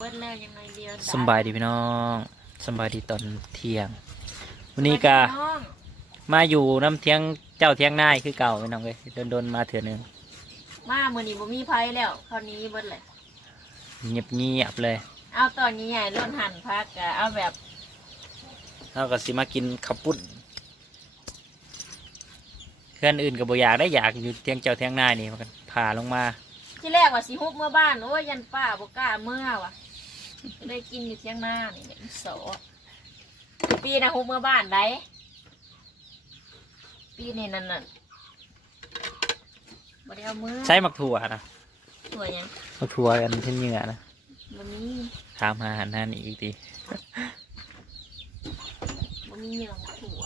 เบิดแล้วยังไงเดียวสำบายดีพี่น้องสำบายดีตอนเที่ยง วันนี้ก็น้องมาอยู่น้ำเที่ยงเจ้าเที่ยงนายคือเก่าพี่น้องเลยโดนโดนๆมาเถื่อหนึงมามื้อนี้บ่มีไผแล้วคราวนี้เบิดเลยเงียบเงียบๆเลย เอาตอนนี้ใหญ่ล้นหั่นพักก็เอาแบบเราก็สิมากินขับปุ้นเพื่อนอื่นก็บ่อยากได้อยากอยู่เที่ยงเจ้าเที่ยงนายนี่มันก็ผ่าลงมาที่แรกว่าสิฮุบเมื่อบ้านโอ้ยยันป้าบ่กล้าเมื่อว่ะ ได้กินอยู่เที่ยงหน้านี่เนี่ยมันโสปีนะฮุบเมื่อบ้านได้ปีนี้นั่นน่ะบ่ได้เอามือใช้หมักถั่วนะตัวหยังหมักถั่วกันเช่นเหงื่อนะบ่มีถามหาอาหันหานอีกทีบ่มีเหยื่อถั่ว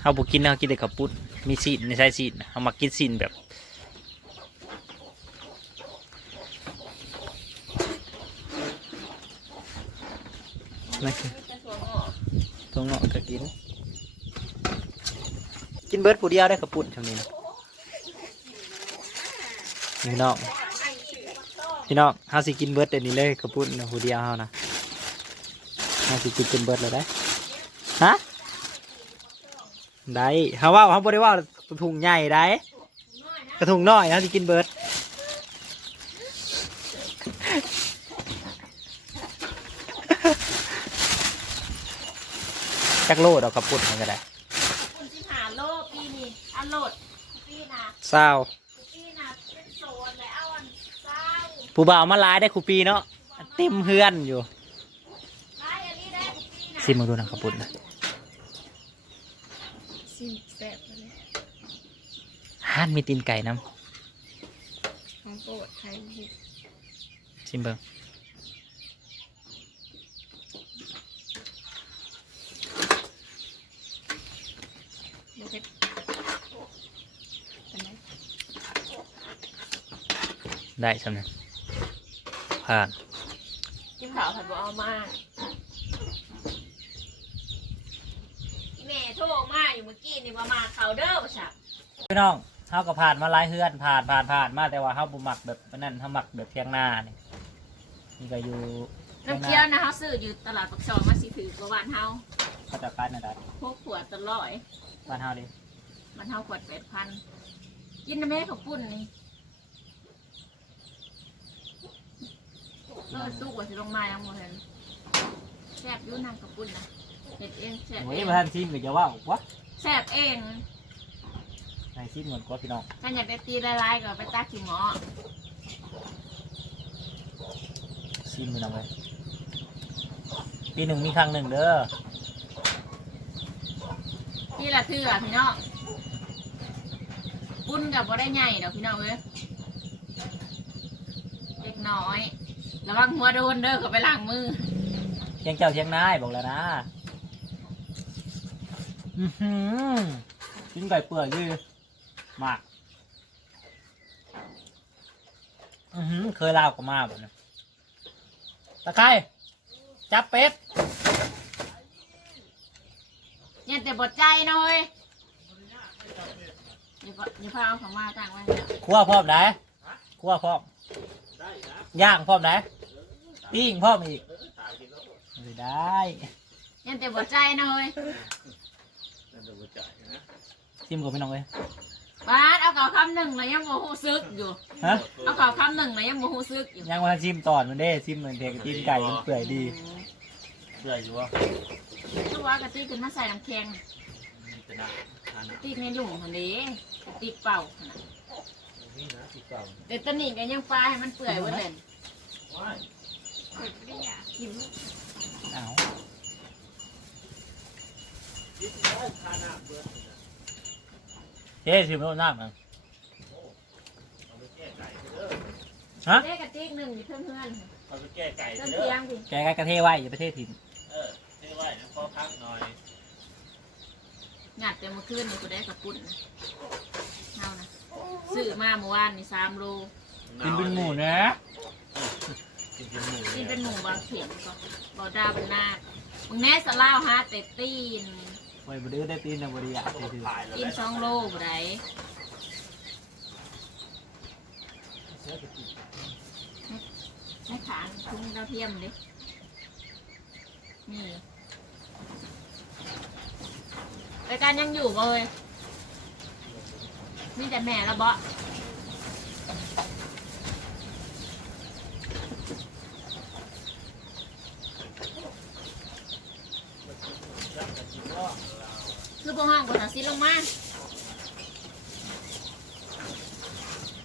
เขาบอกกินเขากินแต่ขับปุ้นมีซีนในใช้ซีนเขามากินซีนแบบ นั่นคือตัวเงาะก็กิน กินเบิร์ดผู้เดียวได้ขับปุ้นช่วนี้นะพี่น้องพี่น้องเฮาสิกินเบิร์ดเดี๋ยวนี้เลยขับปุ้นผู้เดียวเฮานะเฮาสิกินเป็นเบิร์ดเลยได้ฮะได้เฮาว่าเฮาบ่ได้ว่ากระถุงใหญ่ได้กระถุงน้อยเฮาสิกินเบิร์ด จักโลดเอาขับปุ้นมันก็ได้คุณสิหาโลปีนี้อันโหลดปีน่ะเศร้าปีน่ะเป็นโซนเลยเอาอันเศร้าผู้บ่าวมาหลายได้ครูปีเนาะเต็มเฮือนอยู่ไล่อันนี้ได้ปีน่ะซิมมาดูหนังขับปุ้นนะสิแซ่บเลยฮันมีตีนไก่น้ของโปรดไทยเฮ็ดำซิมเบิง เดี๋ยวเฮ็ดเป็นไงได้สำเนึผ่านกินข้าวผัดบ่เอามาอีแม่โทรมาอยู่เมื่อกี้นี่ว่ามาเขาเด้อบ่ชักพี่น้องเฮาก็ผ่านมาหลายเฮือนผ่านผ่านผ่านมาแต่ว่าเฮาบ่มักแบบนั้นเฮามักแบบเพียงหน้านี่นี่ก็อยู่น้ำเคี้ยวนะเฮาซื้ออยู่ตลาดปักซองมาสิถือกว่าบ้านเฮาเขาจะการนั่นได้พวกขวดตลอด บ้านเฮาดิบ้านเฮาขวด8,000กินนะแม่ข้าวปุ้นนี่เลิศสุกว่าสิลงมายังบ่เห็นแซ่บอยู่นางข้าวปุ้นนะเฮ็ดเองแซ่บโอ้เอยงมาท่านซิมก็จะว่าววะแซ่บเองให้ซิมเหมือนกว่าพี่น้องถ้าอยากได้ตีละลายๆก็ไปตักขี้หมอซิมพี่น้องเลยปีหนึ่งมีครั้งหนึ่งเด้อ พี่ละเถื่อพี่น้องปุ้นกับบ่ได้ใหญ่ดอกพี่น้องเอ้ยเล็กน้อยระวังหัวโดนเด้อเขาไปล้างมือเชียงเจ้าเชียงนายบอกแล้วนะอือหือกินไก่เปื่อยยืมากอือหือเคยล่าก็มาแบบนี้ตะไคร้จับเป็ด เนี่ย แต่บดใจหน่อยอย่าพอย่าพาเอาของมาตั้งไว้เนี่ยคั่วพร้อมไหนคั่วพร้อมย่างพร้อมไหนปิ้งพร้อมอีกไม่ได้เนี่ยแต่บดใจหน่อยซิมกับพี่น้องเลยบาสเอาข่าวคำหนึ่งแล้วยังโมโหซึกอยู่ ฮะเอาข่าวคำหนึ่งแล้วยังโมโหซึกอยู่ยังมาชิมตอนมันเด้ชิมเหมือนเด็กกินไก่มันเปื่อยดีเปื่อยอยู่วะ ตัวว่ากะติขึ้นมาใส่น้ำแข็งกะติในหลุมคนนี้กะติเป่าขนาดเดี๋ยวตอนนี้ก็ยังปลาให้มันเปื่อยไว้เลยกินอ้าวเจ๊ชิมแล้วน้ำมันฮะเด็กกะติหนึ่งอยู่เพื่อนเพื่อนเอาไปแก้ไก่เพื่อนเด้เทีอยงสิแกก็กระเทไว้อย่าไปเทถิ่นเออเท่ไว้นะพอพักหน่อยงัดแต่เมื่อคืนนี่กูได้กระปุ่นนะเอานะซื้อมาเมื่อวานนี่สามโลกินเป็นหมูนะ กินเป็นหมูกินยเป็นหมูบางเข็มก็บอดาวเป็นนาคมึงแน่สลาวฮะแต่ตีนไว้บดื้อได้ตีนนะบดีอะเฉยขายแล้วกินสองโลบ่ได้ๆในขางทุ่งดาวเทียมดินี่ รายการยังอยู่บ่เลยมีแต่แม่ละเบาะคือพวกห้องกดซิลงมา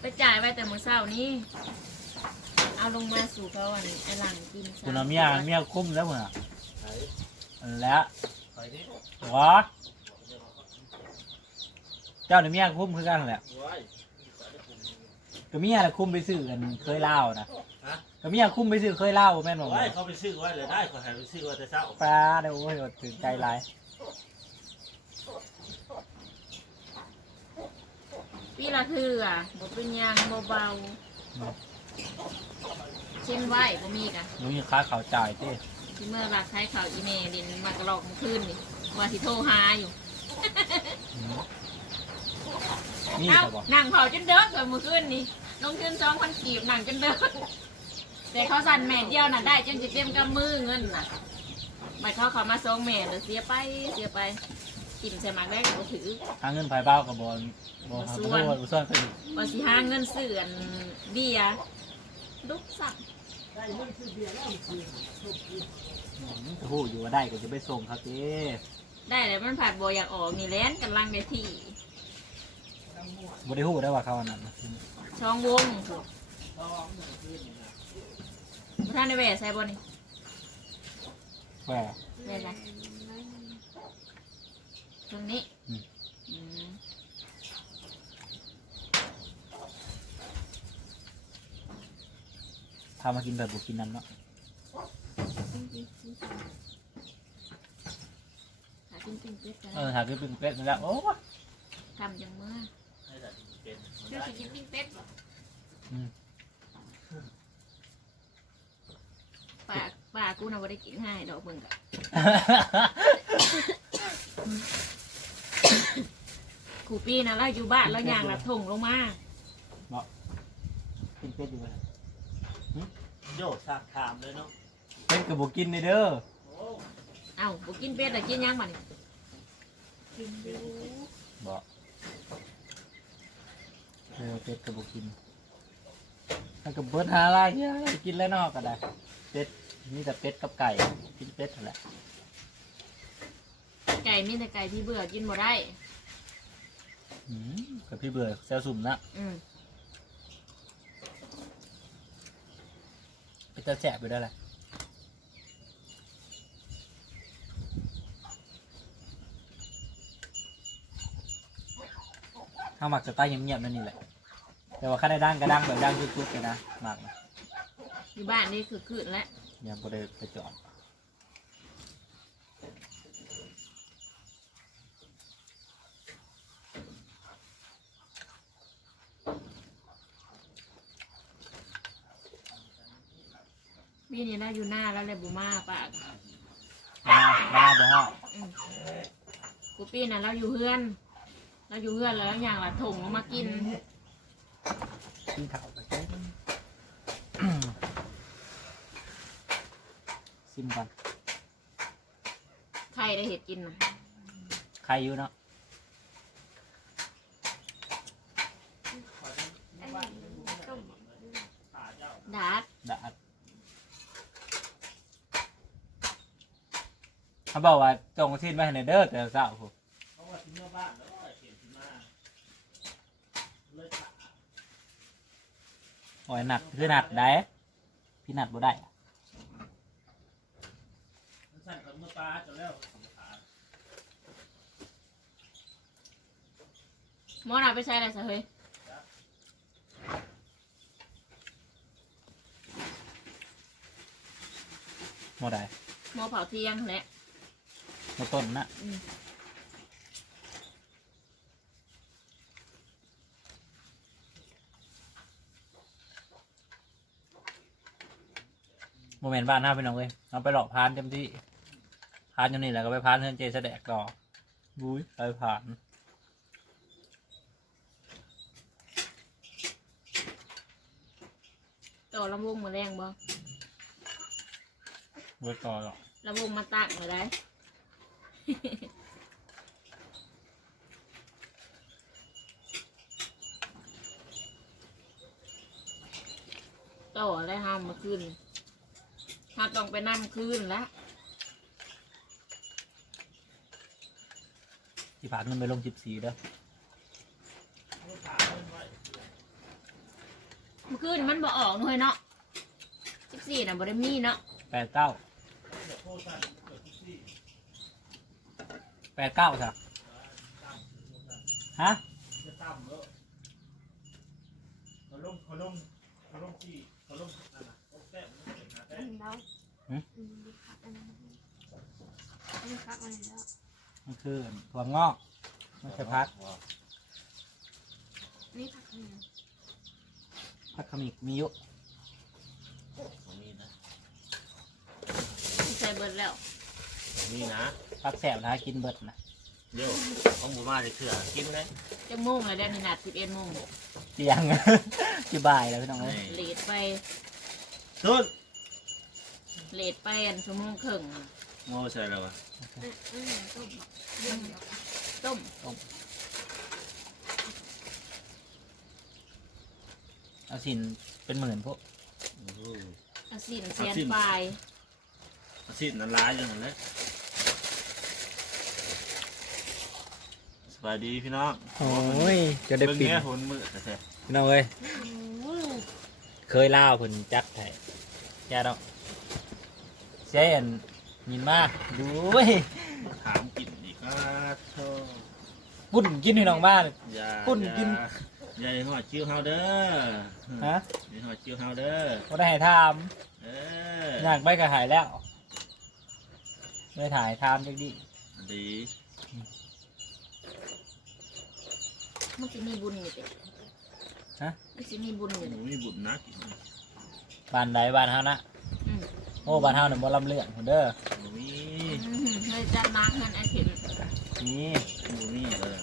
ไปจ่ายไว้แต่มื้อเช้านี้ เอาลงมาสู่เขาอันไอ้หลังกินซะคุณเอาเมียเมียคุ้มแล้วมึงอะไหนอันแล้ว ไปนี่วะเจ้าเนี่ยเมียคุ้มคือกันแหละไว้ก็เมียน่ะคุ้มไปซื้อกันเคยเล่านะฮะ ก็เมียคุ้มไปซื้อเคยเล่าแม่นบอกไว้เขาไปซื้อไว้เลยได้เขาให้ไปซื้อไว้แต่เช้าปลาเดี๋ยวโอ้ยถึงใจร้ายปีละเทื่อบ่เป็นหยังเบาๆเช่นไหวบ่มีกะหนูยังค้าข่าวจ่ายเต้ที่เมื่อรักใช้ข่าวอีเมลดินมากระลอกเมื่อคืนนี่ว่าสิโทรหาอยู่ นี่เอ้าจะบอกนั่งเผาจนเด้อเกิดเมื่อคืนนี่ลงทุนสองพันกีบนั่งจนเด้อแต่เขาสั่นแม่เดียวน่ะได้จนจะเต็มกำมือเงินน่ะหมายเขาเขามาสองแม่เดี๋ยวเสียไปเสียไปกินใส่หมากแรกก็ถือ หาเงินภายเบ้ากับบอลบอลส่ส่วนวนส่วนก็อยู่ว่าสิหาเงินซื้ออันเบียร์ลุกสักจะพูดอยู่ว่าได้ก็จะไปส่งครับเต้ได้เลยมันผ่านบอยากออกนี่แหล้นกันลังได้ที่ บ่ได้พูดได้ว่าเขาอันนั้นนะช่องวงท่านในแหวใส่บอนี่แหวแหวอะไรตรงนี้อืมอืมพามากินแบบบุกินนั้นเนาะหาจิ้มจิ้มเป็ดกันเออหาคือเป็นเป็ดนั่นแหละโอ้ทำจังเมื่อ ให้แต่เป็นเชื่อสิกินปิ้งเป็ดบ่อืม ป่าป่ากูน่ะบ่ได้กินให้ดอกเบิ่งกะกูปีน่ะเราอยู่บ้านแล้วย่างละถงลงมากินเป็ดอยู่เลยโยกสากถามเลยเนาะเป็ดกับบุกินเลยเด้อโอ้เอ้าบ่กินเป็ดแล้วกินหยังบัดนี้บอกเออเป็ดกับบุกินถ้ากับเบิร์ดหาอะไรเนี่ยกินแล้วเนอกก็ได้เป็ดมีแต่เป็ดกับไก่กินเป็ดนั่นแหละไก่มีแต่ไก่ที่เบื่อกินบ่ได้ อืมกับพี่เบื่อแซวสุ่มนะอืมไปเจะแสบไปได้เลยข้าวหมักจะใต้เงียบๆนั่นนี่แหละ แต่ว่าข้าได้ดังก็ดังแบบดังจุดๆเลยนะหมักนะอยู่บ้านนี่คือคืนแล้วยังบ่ได้ไปจอดมีนี่นะอยู่หน้าแล้วเลยบุมาปากมามาบ่ฮอดอืมกูปีน่ะเราอยู่เฮือน เราอยู่เฮือนแล้วอย่างละถงลงมากิน กินข้าวไปเต้นซิมก่อนใครได้เห็ดกินน่ะใครอยู่เนาะดาดดาดเขาบอกว่าจงทิ้นไว้ให้ในเด้อแต่เช้าผม เพราะว่าที่เมื่อบ้านแล้วก็เขียนที่มาเลยถาม โอ้ยหนัดคือหนัดได้พี่หนัดบ่ได้อะมันสั่นกับเมื่อปลาจะแล้วถามหมอน่ะไปใช้อะไรซะเฮ้ยบ่ได้หมอเผาเที่ยงแหละบ่ต้นนะอืม โมเมนต์บ้านหน้าพี่น้องเลยเอาไปหลอกพานเต็มที่พานอยู่นี่แหละก็ไปพานเฮือนเจแสดกต่อบุ้ยไปผ่านโตต่อลำวงมือแรงบ่เบิดต่อหรอกลำวงมาตั้งเลยได้ ต่ออะไรห้ามมาขึ้น ถ้าต้องไปนั่งคืนแล้วที่ผ่านมันไปลงสิบสี่เด้อเมื่อคืนมันบ่ออกหน่อยเนาะสิบสี่น่ะบ่ได้มีเนาะแปดเก้าแปดเก้าจ้ะฮะจะต่ำแล้วเขาลงเขาลงเขาลงที่เขาลงนั่นน่ะโอ้แต้มมันเป็นหาแต้มแล้วหื มอืมดีครับอันนั้นดีครับอันนั้นแล้วมันคือถั่วงอกไม่ใช่พักนี่ผักอันนั้นพักขมิกมีอยุของนี่นะใส่เบิดแล้วของนี่นะพักแสบนะกินเบิดนะเดี๋ยวของหมู่บ้านจะเถื่อกินเลยจะโมงเลยได้นี่นัดสิบเอ็ดโมงเตียงที่บ่ายแล้วพี่น้องเอ้ยเลทไปต้น เลทไปอันชั่วโมงครึ่งอะโง่ใช่แล้ววะอืมอืมต้มบอกเรื่องเดียวกันต้มเอาสินเป็นหมื่นพวกโอ้โหอาสินอาเสียนสินปลายอาชีพนั้นร้ายอย่างนั้นแหละสบายดีพี่น้องโอ้ยจะได้เบิ่งปิดเนี้ยหนมือแท้พี่น้องเอ้ยโอ้ยเคยเล่าเพิ่นจักไทยแย่ดอก เสียนยินมากดูเว้ยๆถามกินอีกอะโธ่ปุ่นกินพี่น้องบ้าน อย่าปุ่นกิน อย่าอย่าหอดจิ้วเฮาเด้อฮะอย่าหอดจิ้วเฮาเด้อก็ได้ให้ทเออำอยากไปก็หายแล้วไม่ถ่ายทำจักดีดีมันจะมีบุญอยู่เด็ฮะ มันจะมีบุญอยู่หนูเด้มีบุญนะกินบ้านใดบ้านเฮานะอืม โอ้บ้านเฮาเนี่ยบ่ลำเลืองพุ่นเด้อหนูมีอืมเฮ้ยจัดน้ำเงินไอ้เข็มนี่หนูมีเลย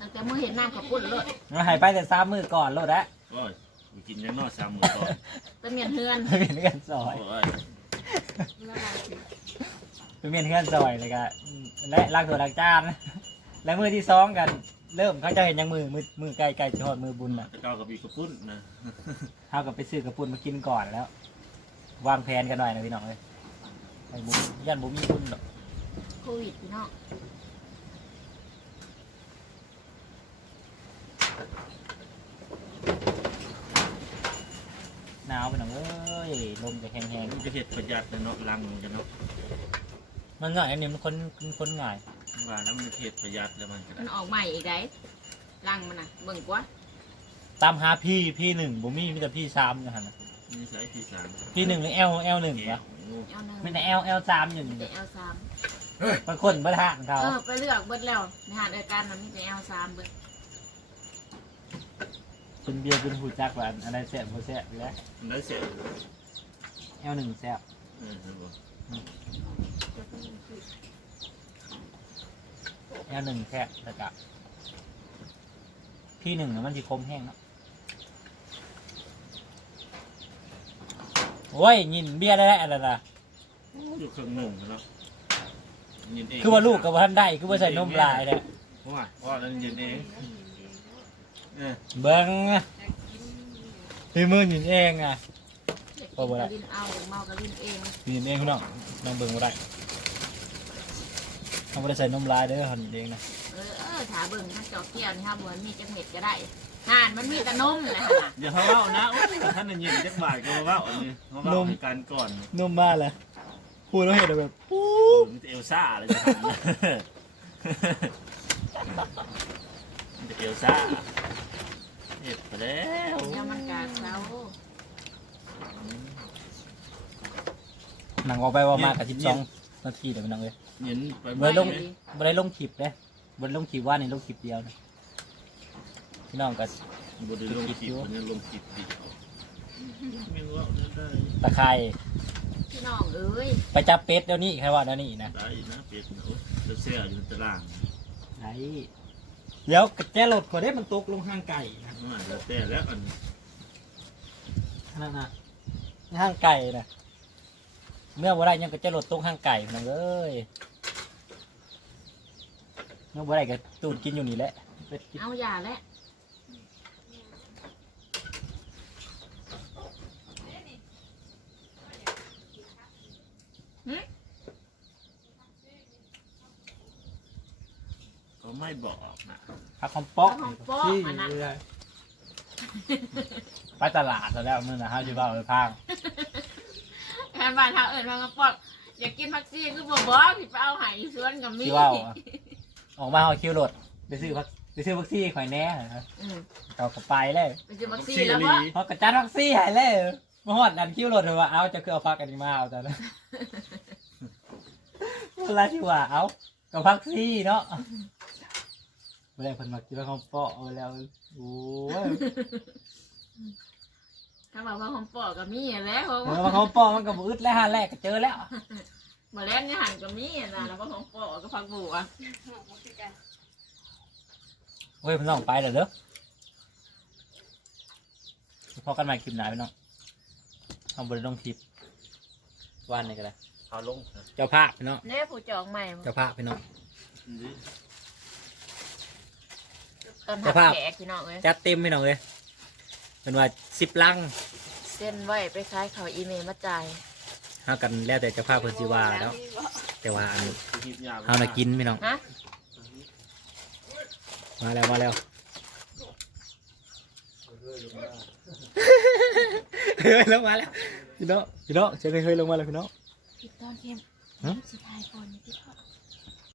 ตั้งแต่เมื่อเห็นน้ำกับปุ่นเลยมาใหายไปแต่สามมือก่อนโลดละก็ไปกินยังนอกสามหมื่นก่อนตะเมียนเฮือนไปเมียนเฮือนซอยโอ้ยแล้วอะไรสิไปเมียนเฮือนซอยเลยก็และล้างถ้วยล้างจาน และมือที่สองกัน เริ่มเขาจะเห็นยังมือมือมือไกลไกลจะหอดมือบุญน่ะตะเก้ากับบีกระปุ้นนะ เท่ากับไปซื้อกระปุ่นมากินก่อนแล้ว วางแผนกันหน่อยนะพี่น้องเลยไอ้บุญยันบุมีบุญดอกโควิดพี่น้องหนาวพี่น้องเอ้ยลมจะแห้งมันจะเห็ดประหยัดนะเนาะลังมันจะเนาะๆมันง่ายอันนี้มันคนมันคนง่ายว่าแล้วมันเห็ดประหยัดแล้วมันจะมันออกใหม่อีกได้ลังมันน่ะเบิ่งกว่าตามหาพี่พี่หนึ่งบุมีมีแต่พี่สามนะฮะนี่ ใส่ที่สามพี่หนึ่งหรือเอลเอลหนึ่งเอวะเอาหนึ่งไม่แต่เอลเอลสามอยู่มีนี่แต่เอลสามบางคนประทานเขาเออไปเลือกเบิดแล้วในหาดเดียวกันมันมีแต่เอลสามเบิดเป็นเบียร์เป็นหูจักว่าอะไรแซ่บบ่แซ่บแล้วมันได้เสร็จเอลหนึ่งแซ่บเออครับผมจะเป็นคือเอลหนึ่งแซ่บแล้วก็พี่หนึ่งน่ะมันจะคมแห้งเนาะ โอ้ยยินเบียร์ได้แล้วอะไรล่ะอยู่เครื่องหนึ่งเนาะยินเองคือว่าลูกกับว่าท่านได้คือว่าใส่นมลายเนี่ยว่าว่าแล้วยินเองเออเบิ้งอยากกินพี่มือยินเองอะอยากโอ้กินบ่ได้กะลินเอาอยากเมากะลินเองยินเองคุณน้องน้องเบิ้งบ่ได้เขาไม่ได้ใส่นมลายเด้อเขายินเองนะ เออเออถาเบิ่งถ้าเจอกเกี้ยวนี่ครับเหมือนมีจังเม็ดก็ได้ งานมันมีแต่นมนะฮะเดี๋ยวเขาเล่านะโอ้ยท่านน่ะยินจักบาทก็มาเล่าอันนี้เขาเล่าให้กันก่อนนมบ้าเลยพูดแล้วเห็นแบบปู๊มันจะเอลซ่าอะไรจะทำมันจะเอลซ่าเห็ดไปแล้วยามันกาดเช้าหนังออกไปว่ามากกับสิบสองนาทีเดี๋ยวพี่น้องเลยเห็นไปบ่ได้ลงบ่ได้ลงคลิปเลยบ่ได้ลงคลิปว่านี่ลงคลิปเดียวนะ พี่น้องก็บไดลงคลิปมันยังลงคลิปเดียวไม่รู้ว่าได้ตะไคร้พี่น้องเอ้ยไปจับเป็ดเดี๋ยวนี้ใครว่าเดี๋ยวนี้นะได้นะเป็ดโอ้จะเสียอยู่ในตารางไอ้เดี๋ยวแกรถก็ได้มันตกลงห้างไก่นะอ่าแล้วแต่แล้วอันนั่นนะห้างไก่นะเมื่อบ่ได้ยังก็จะลดตรงห้างไก่พี่น้องเอ้ยเมื่อบ่ได้ก็ตูดกินอยู่นี่แหละเป็ดกินเอาอย่าแล้ว ก็ไม่บอกนะผักหอมป๊อกเอาของป๊อกที่อันนั้นไปตลาดแล้วมื้อน่ะห้าสิบาทไปพางแทนบ้านเฮาเอิ้นว่ากระป๋องอยากกินผักชีคือบ่บอกสิไปเอาไห้สวนกับมี ที่ว่าอะออกมาเอาคิวรถไปซื้อพักไปซื้อวัคซีนข่อยแหน่นะอืมเขาก็ไปเลยไปซื้อผักชีแล้วบ่เขากระจัดวัคซีนใหายเลยมาฮอดอันคิวรถเลยว่าเอาจะคือเอาพักกันอีกมาเอาแต่ละเวลาที่ว่าเอาก็พักซี่เนาะ เวลาเพิ่นมากินแล้วเขาเปาะเอาแล้วโอ้ยถ้าบอกว่าของปอกก็มีแหล้วเมื่อมาเขาเปาะมันก็บ่อึดแล้วหาแรกก็เจอแล้วมาแล้วนี่หันก็มีนะแล้วก็ของปอกก็ผักบัวหัวมันคือกันเว้ยมันต้องไปแล้วเด้อพอกันใหม่คลิปหน้าพี่น้องเอาบริลงคลิปวันนี้ก็ได้เอาลงนะเจ้าภาพพี่น้องเน่ผู้จองใหม่ เจ้าภาพพี่น้อง ตอนสหักภาพแขกพี่น้องเอ้ยจัดเต็มพี่น้องเลยเป็นว่าสิบลังเส้นไว้ไปคล้ายเขาอีเมลมาจ่ายเฮากันแล้วแต่เจ้าภาพเพิ่นสิว่าแล้ว แต่ว่าอันนี้คลิปยาวเฮาน่ะกินพี่น้อง ฮะมาแล้วมาแล้ว เฮ้ยลงมาแล้วพี่น้องพี่น้องเจะได้เฮ้ยลงมาแล้วพี่น้อง พี่ต้อนเข้มฮะ สิทายก่อนพี่ต้อน